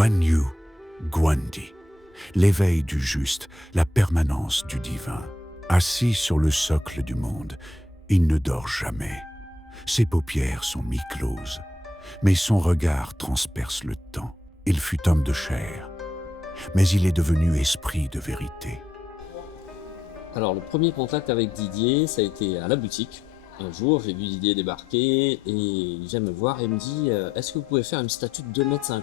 Guan Yu, Guandi, l'éveil du juste, la permanence du divin. Assis sur le socle du monde, il ne dort jamais. Ses paupières sont mi-closes, mais son regard transperce le temps. Il fut homme de chair, mais il est devenu esprit de vérité. Alors, le premier contact avec Didier, ça a été à la boutique. Un jour, j'ai vu Didier débarquer et il vient me voir et me dit Est-ce que vous pouvez faire une statue de 2,50 m ?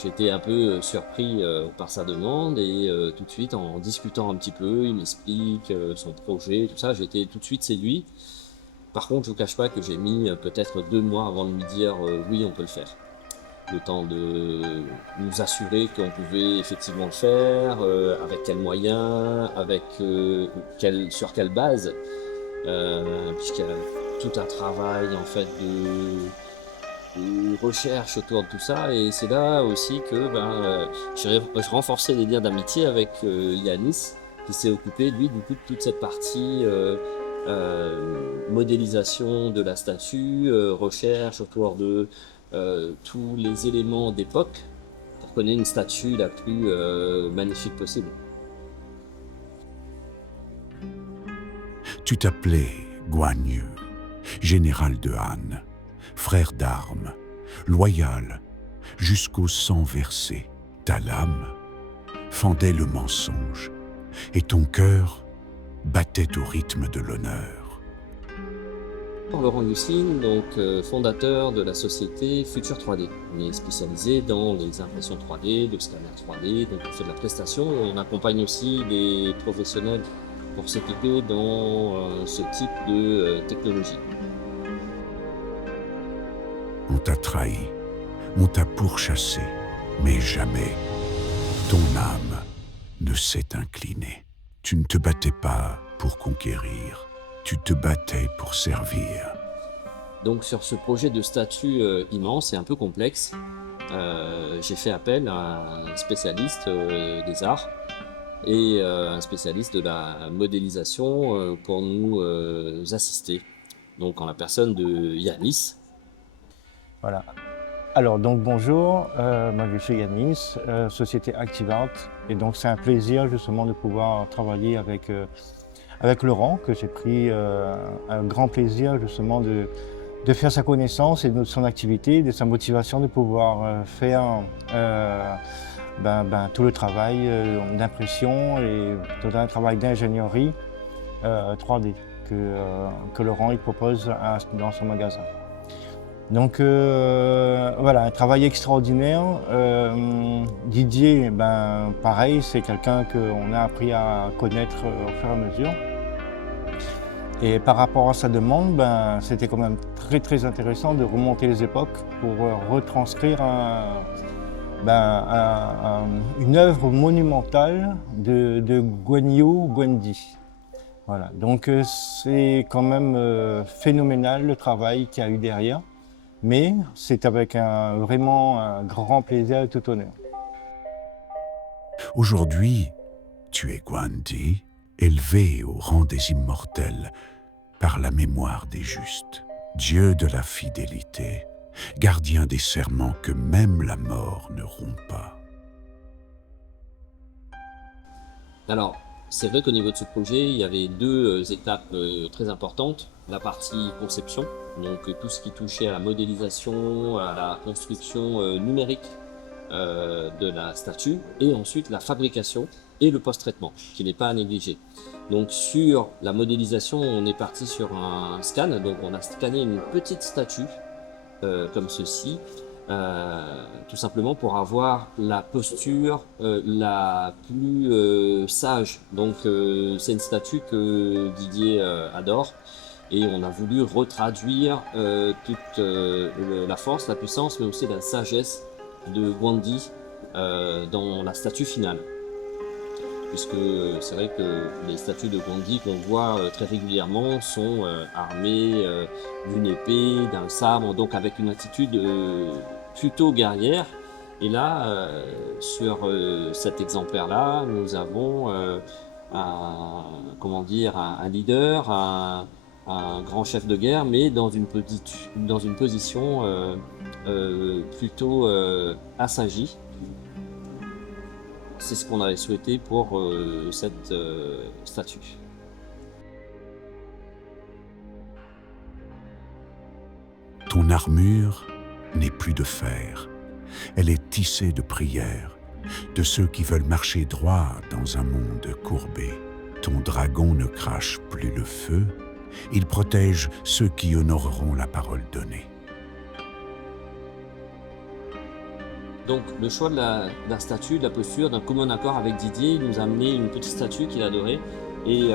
J'étais un peu surpris par sa demande et tout de suite, en discutant un petit peu, il m'explique son projet, tout ça. J'ai été tout de suite séduit. Par contre, je ne vous cache pas que j'ai mis peut-être 2 mois avant de lui dire oui, on peut le faire. Le temps de nous assurer qu'on pouvait effectivement le faire, avec quels moyens, sur quelle base, puisqu'il y a tout un travail en fait de recherche autour de tout ça, et c'est là aussi que j'ai renforcé les liens d'amitié avec Yanis, qui s'est occupé lui du coup de toute cette partie modélisation de la statue, recherche autour de tous les éléments d'époque pour qu'on ait une statue la plus magnifique possible. Tu t'appelais Guan Yu, général de Han, frère d'armes, loyal, jusqu'au sang versé. Ta lame fendait le mensonge, et ton cœur battait au rythme de l'honneur. Laurent Youssine, donc fondateur de la société Future 3D. On est spécialisé dans les impressions 3D, le scanner 3D, donc on fait de la prestation. On accompagne aussi les professionnels pour s'équiper dans ce type de technologie. On t'a trahi, on t'a pourchassé, mais jamais ton âme ne s'est inclinée. Tu ne te battais pas pour conquérir, tu te battais pour servir. Donc sur ce projet de statue immense et un peu complexe, j'ai fait appel à un spécialiste des arts et un spécialiste de la modélisation pour nous assister. Donc en la personne de Yanis. Voilà. Alors donc bonjour, moi je suis Yanis, société ActiveArt, et donc c'est un plaisir justement de pouvoir travailler avec Laurent, que j'ai pris un grand plaisir justement de faire sa connaissance et de son activité, de sa motivation de pouvoir faire tout le travail d'impression et tout un travail d'ingénierie 3D que Laurent il propose dans son magasin. Donc voilà, un travail extraordinaire. Didier, pareil, c'est quelqu'un qu'on a appris à connaître au fur et à mesure. Et par rapport à sa demande, c'était quand même très très intéressant de remonter les époques pour retranscrire une œuvre monumentale de Guan Yu Guandi. Voilà, donc c'est quand même phénoménal le travail qu'il y a eu derrière. Mais c'est avec vraiment un grand plaisir et tout honneur. Aujourd'hui, tu es Guandi, élevé au rang des immortels par la mémoire des justes, Dieu de la fidélité, gardien des serments que même la mort ne rompt pas. Alors, c'est vrai qu'au niveau de ce projet, il y avait 2 étapes très importantes. La partie conception, donc tout ce qui touchait à la modélisation, à la construction numérique de la statue, et ensuite la fabrication et le post-traitement, qui n'est pas à négliger. Donc sur la modélisation, on est parti sur un scan, donc on a scanné une petite statue comme ceci, tout simplement pour avoir la posture la plus sage. Donc c'est une statue que Didier adore, et on a voulu retraduire toute la force, la puissance, mais aussi la sagesse de Guandi dans la statue finale. Puisque c'est vrai que les statues de Guandi qu'on voit très régulièrement sont armées d'une épée, d'un sabre, donc avec une attitude plutôt guerrière. Et là, sur cet exemplaire-là, nous avons un leader, un un grand chef de guerre, mais dans une position plutôt assagie. C'est ce qu'on avait souhaité pour cette statue. Ton armure n'est plus de fer. Elle est tissée de prières, de ceux qui veulent marcher droit dans un monde courbé. Ton dragon ne crache plus le feu. Il protège ceux qui honoreront la parole donnée. Donc le choix de la statue, de la posture, d'un commun accord avec Didier, il nous a amené une petite statue qu'il adorait. Et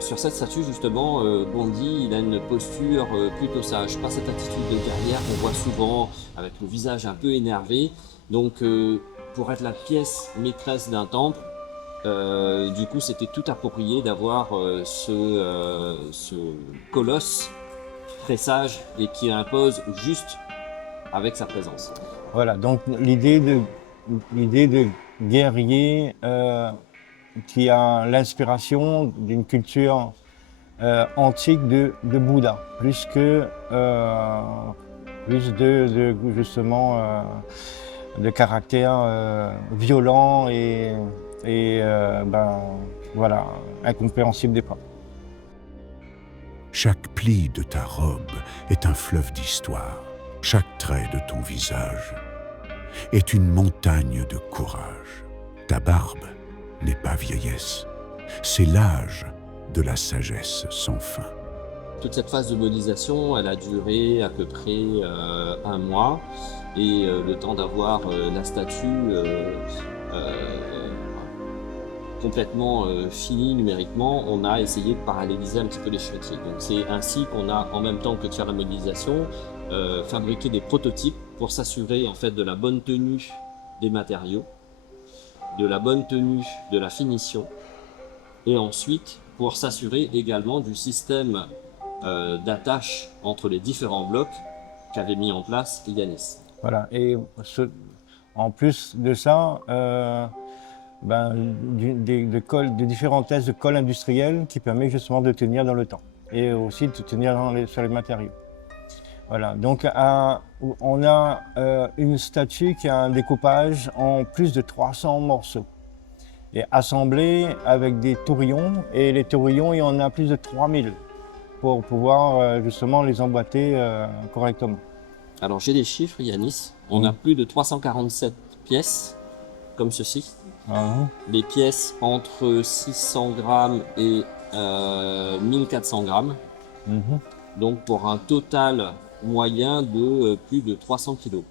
sur cette statue, justement, Gandhi, il a une posture plutôt sage, pas cette attitude de guerrière qu'on voit souvent, avec le visage un peu énervé. Donc, pour être la pièce maîtresse d'un temple, du coup, c'était tout approprié d'avoir ce colosse très sage et qui impose juste avec sa présence. Voilà, donc l'idée de guerrier qui a l'inspiration d'une culture antique de Bouddha, plus de justement de caractère violent et voilà, incompréhensible des fois. Chaque pli de ta robe est un fleuve d'histoire. Chaque trait de ton visage est une montagne de courage. Ta barbe n'est pas vieillesse, c'est l'âge de la sagesse sans fin. Toute cette phase de modélisation, elle a duré à peu près 1 mois et le temps d'avoir la statue complètement finie numériquement, on a essayé de paralléliser un petit peu les chantiers. Donc c'est ainsi qu'on a, en même temps que de faire la modélisation, fabriqué des prototypes pour s'assurer en fait de la bonne tenue des matériaux, de la bonne tenue de la finition, et ensuite pour s'assurer également du système d'attache entre les différents blocs qu'avait mis en place Yanis. Voilà, et en plus de ça, des différents tests de colle industrielle qui permettent justement de tenir dans le temps et aussi de tenir sur les matériaux. Voilà, donc on a une statue qui a un découpage en plus de 300 morceaux et assemblés avec des tourillons, et les tourillons, il y en a plus de 3000 pour pouvoir justement les emboîter correctement. Alors j'ai des chiffres, Yanis, on a plus de 347 pièces comme ceci. Des pièces entre 600 grammes et 1400 grammes. Donc pour un total moyen de plus de 300 kilos.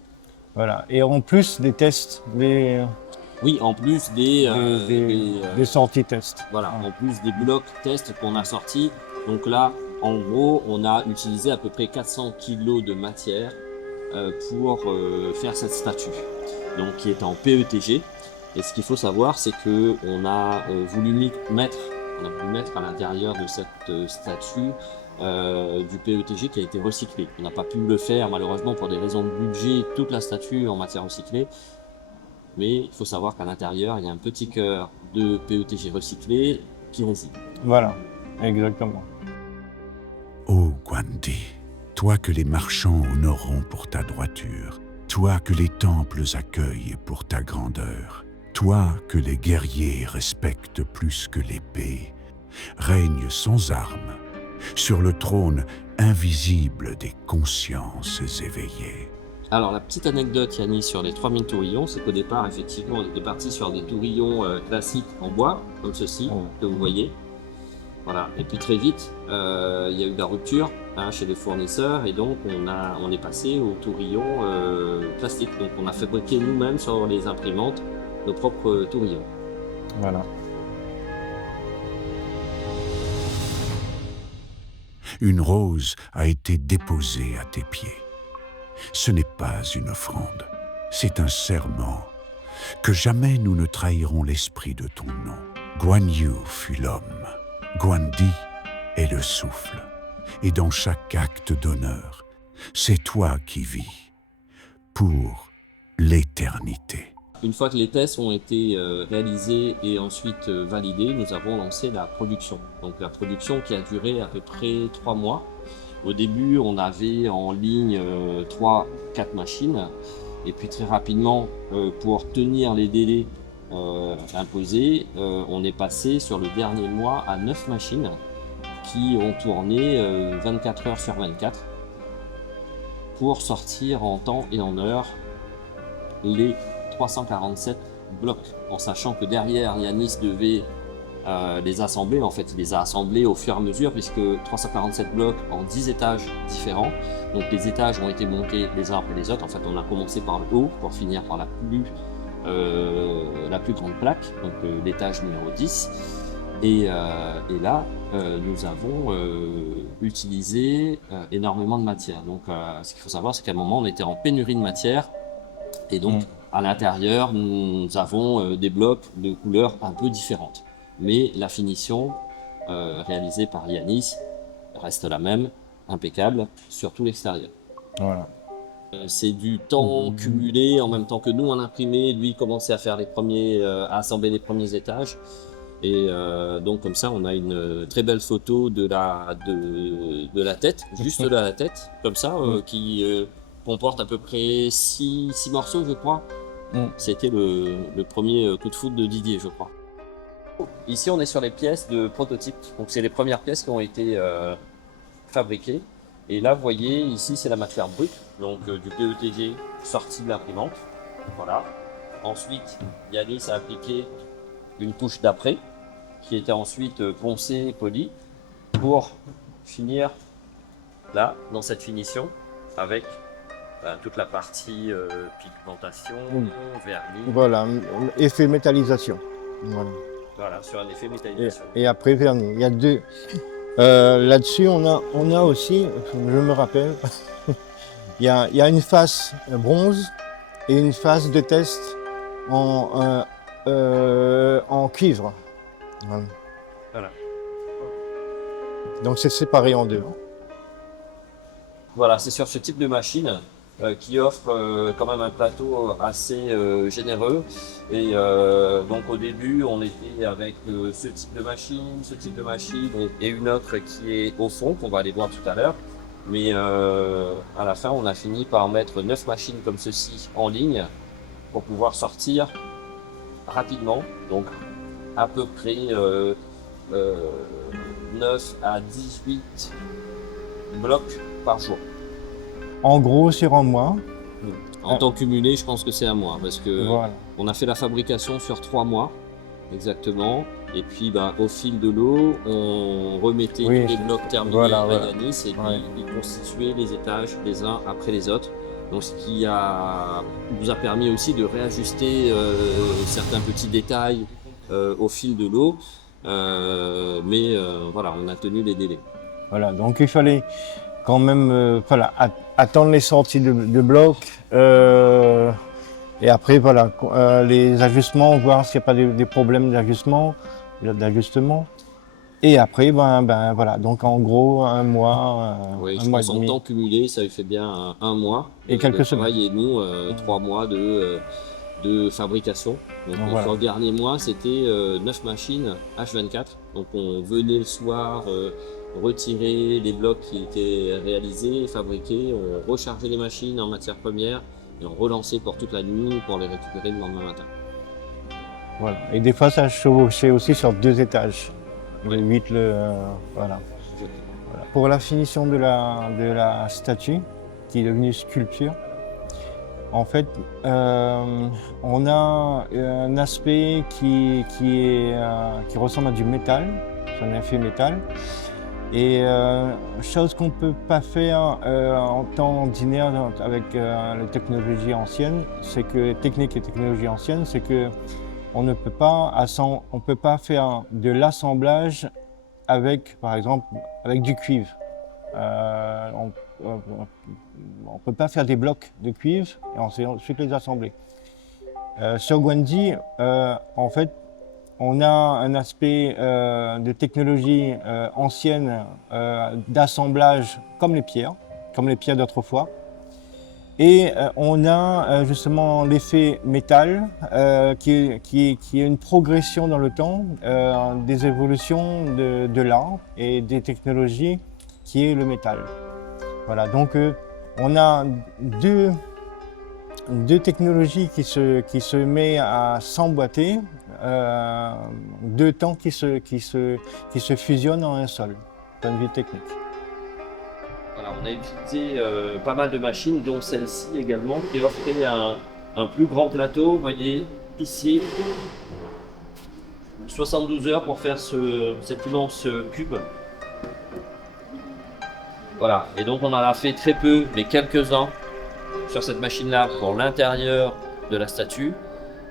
Voilà, et en plus des tests, oui, en plus des sorties tests. Voilà, en plus des blocs tests qu'on a sortis. Donc là, en gros, on a utilisé à peu près 400 kilos de matière pour faire cette statue, donc qui est en PETG. Et ce qu'il faut savoir, c'est que on a voulu mettre à l'intérieur de cette statue du PETG qui a été recyclé. On n'a pas pu le faire malheureusement pour des raisons de budget, toute la statue en matière recyclée. Mais il faut savoir qu'à l'intérieur, il y a un petit cœur de PETG recyclé qui réside. Voilà, exactement. Ô Gandhi, toi que les marchands honoreront pour ta droiture, toi que les temples accueillent pour ta grandeur, toi que les guerriers respectent plus que l'épée, règne sans armes, sur le trône invisible des consciences éveillées. Alors la petite anecdote, Yannis, sur les 3000 tourillons, c'est qu'au départ, effectivement, on était parti sur des tourillons classiques en bois, comme ceci, que vous voyez. Voilà. Et puis très vite, il y a eu de la rupture chez les fournisseurs, et donc on est passé aux tourillons plastiques. Donc on a fabriqué nous-mêmes sur les imprimantes nos propres tourillons. Voilà. Une rose a été déposée à tes pieds. Ce n'est pas une offrande, c'est un serment, que jamais nous ne trahirons l'esprit de ton nom. Guan Yu fut l'homme, Gandhi est le souffle, et dans chaque acte d'honneur, c'est toi qui vis, pour l'éternité. une fois que les tests ont été réalisés et ensuite validés, nous avons lancé la production. Donc la production qui a duré à peu près 3 mois. Au début, on avait en ligne 3-4 machines. Et puis très rapidement, pour tenir les délais imposés, on est passé sur le dernier mois à 9 machines qui ont tourné 24 heures sur 24 pour sortir en temps et en heure les 347 blocs, en sachant que derrière, Yanis devait les assembler. En fait, il les a assemblés au fur et à mesure, puisque 347 blocs en 10 étages différents. Donc les étages ont été montés les uns après les autres. En fait, on a commencé par le haut pour finir par la plus grande plaque, donc l'étage numéro 10. Et là, nous avons utilisé énormément de matière. Donc, ce qu'il faut savoir, c'est qu'à un moment, on était en pénurie de matière. Et donc, à l'intérieur, nous avons des blocs de couleurs un peu différentes. Mais la finition réalisée par Yanis reste la même, impeccable, sur tout l'extérieur. Voilà. C'est du temps cumulé en même temps que nous on imprimait, lui commençait à faire à assembler les premiers étages. Et donc comme ça, on a une très belle photo de la tête, juste de la tête, comme ça, qui comporte à peu près 6 morceaux, je crois. C'était le premier coup de foudre de Didier, je crois. Ici, on est sur les pièces de prototype. Donc c'est les premières pièces qui ont été fabriquées. Et là, vous voyez, ici, c'est la matière brute, donc du PETG sorti de l'imprimante. Voilà. Ensuite, Yanis a appliqué une couche d'après, qui était ensuite poncée et polie, pour finir là, dans cette finition, avec toute la partie pigmentation, vernis. Voilà, effet métallisation. Voilà, sur un effet métallisation. Et après vernis. Il y a deux. Là-dessus, on a aussi, je me rappelle, il y a une face bronze et une face de test en cuivre. Voilà. Donc c'est séparé en deux. Voilà, c'est sur ce type de machine qui offre quand même un plateau assez généreux. Et donc au début, on était avec ce type de machine et une autre qui est au fond, qu'on va aller voir tout à l'heure. Mais à la fin, on a fini par mettre 9 machines comme ceci en ligne pour pouvoir sortir rapidement. Donc à peu près 9 à 18 blocs par jour. En gros, sur un mois. En temps cumulé, je pense que c'est un mois, parce que Voilà. on a fait la fabrication sur 3 mois, exactement. Et puis, au fil de l'eau, on remettait tous les blocs terminés à Yanis et puis il constituait les étages les uns après les autres. Donc, ce qui nous a permis aussi de réajuster certains petits détails au fil de l'eau. Mais voilà, on a tenu les délais. Voilà, donc il fallait quand même attendre les sorties de blocs et après les ajustements, voir s'il n'y a pas des problèmes d'ajustement. Et après, voilà, donc en gros, un mois. Oui, un je mois pense et en demi. temps cumulé, ça fait bien un mois Et quelques de travail et nous, 3 mois de fabrication. Donc Voilà. sur le dernier mois, c'était 9 machines H24. Donc on venait le soir retirer les blocs qui étaient réalisés, fabriqués, on rechargeait les machines en matière première et on relançait pour toute la nuit pour les récupérer le lendemain matin. Voilà. Et des fois, ça chevauchait aussi sur 2 étages. Le 8, voilà. Voilà. Pour la finition de la statue, qui est devenue sculpture, en fait, on a un aspect qui ressemble à du métal, c'est un effet métal. Et chose qu'on ne peut pas faire en temps ordinaire avec les technologies anciennes, techniques et technologies anciennes, c'est que on ne peut pas faire de l'assemblage avec, par exemple, avec du cuivre. On ne peut pas faire des blocs de cuivre et ensuite les assembler. Sur Gwendi, en fait, on a un aspect de technologie ancienne d'assemblage comme les pierres d'autrefois. Et on a justement l'effet métal qui est une progression dans le temps des évolutions de l'art et des technologies qui est le métal. Voilà, donc on a deux technologies qui se met à s'emboîter, deux temps qui se fusionnent en un seul, point de vue technique. Voilà, on a utilisé pas mal de machines, dont celle-ci également, qui offrait un plus grand plateau. Vous voyez ici, 72 heures pour faire cet immense cube. Voilà, et donc on en a fait très peu, mais quelques-uns sur cette machine-là pour l'intérieur de la statue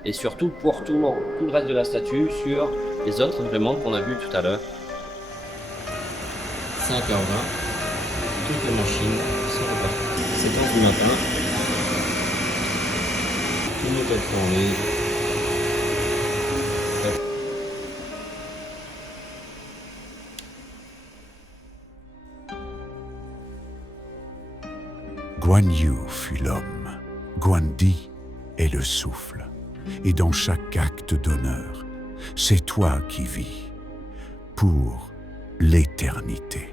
et surtout pour tout le reste de la statue sur les autres impléments qu'on a vus tout à l'heure. 5h20, toutes les machines sont reparties. 7h du matin, tout le moteur tourné. Guan Yu fut l'homme, Guan Di est le souffle, et dans chaque acte d'honneur, c'est toi qui vis pour l'éternité.